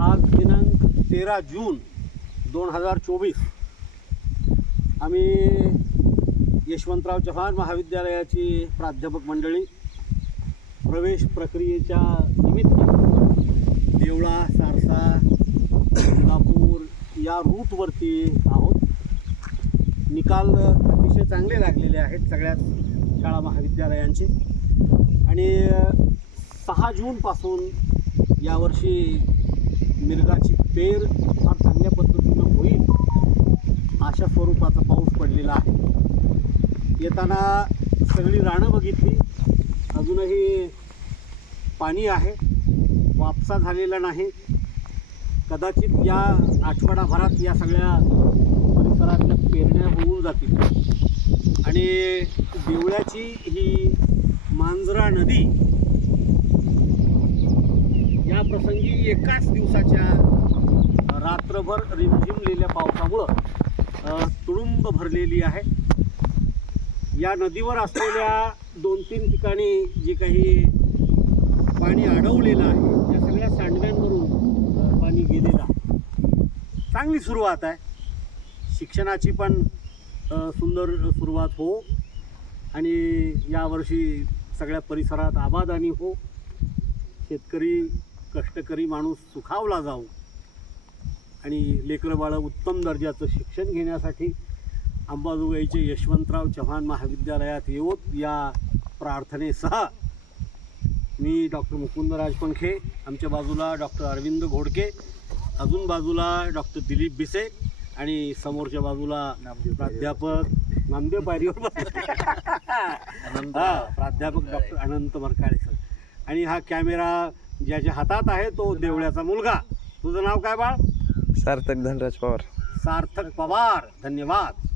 आज दिनांक तेरा जून दोन हजार चोवीस. आम्ही यशवंतराव चव्हाण महाविद्यालयाची प्राध्यापक मंडळी प्रवेश प्रक्रियेच्या निमित्त देवळा सारसा सिंगापूर या रूटवरती आहोत. निकाल अतिशय चांगले लागलेले आहेत सगळ्याच शाळा महाविद्यालयांचे. आणि सहा जूनपासून यावर्षी मिरगाची पेर फार चांगल्या पद्धतीनं होईल. अशा स्वरूपाचा पाऊस पडलेला आहे. येताना सगळी रानं बघितली. अजूनही पाणी आहे. वापसा झालेला नाही. कदाचित या आठवडाभरात या सगळ्या परिसरातल्या पेरण्या होऊन जातील. आणि देवळ्याची ही मांजरा नदी प्रसंगी एकाच दिवसाच्या रात्रभर रिमझिमलेल्या पावसामुळं तुळुंब तुडुंब भरलेली आहे. या नदीवर असलेल्या दोन तीन ठिकाणी जे काही पाणी अडवलेलं आहे त्या सगळ्या सांडव्यांवरून पाणी गेलेलं आहे. चांगली सुरुवात आहे. शिक्षणाची पण सुंदर सुरुवात हो. आणि यावर्षी सगळ्या परिसरात आबादानी हो. शेतकरी कष्टकरी माणूस सुखावला जाऊ आणि लेकरं बाळं उत्तम दर्जाचं शिक्षण घेण्यासाठी अंबाजोगाईचे यशवंतराव चव्हाण महाविद्यालयात येवोत. या प्रार्थनेसह मी डॉक्टर मुकुंद राजपंखे आमच्या बाजूला डॉक्टर अरविंद घोडके अजून बाजूला डॉक्टर दिलीप बिसे आणि समोरच्या बाजूला प्राध्यापक नामदेव पायरीवर प्राध्यापक डॉक्टर अनंत मरकाळे सर. आणि हा कॅमेरा ज्याच्या हातात आहे तो देवळ्याचा मुलगा. तुझं नाव काय बाळ? सार्थक धनराज पवार. सार्थक पवार. धन्यवाद.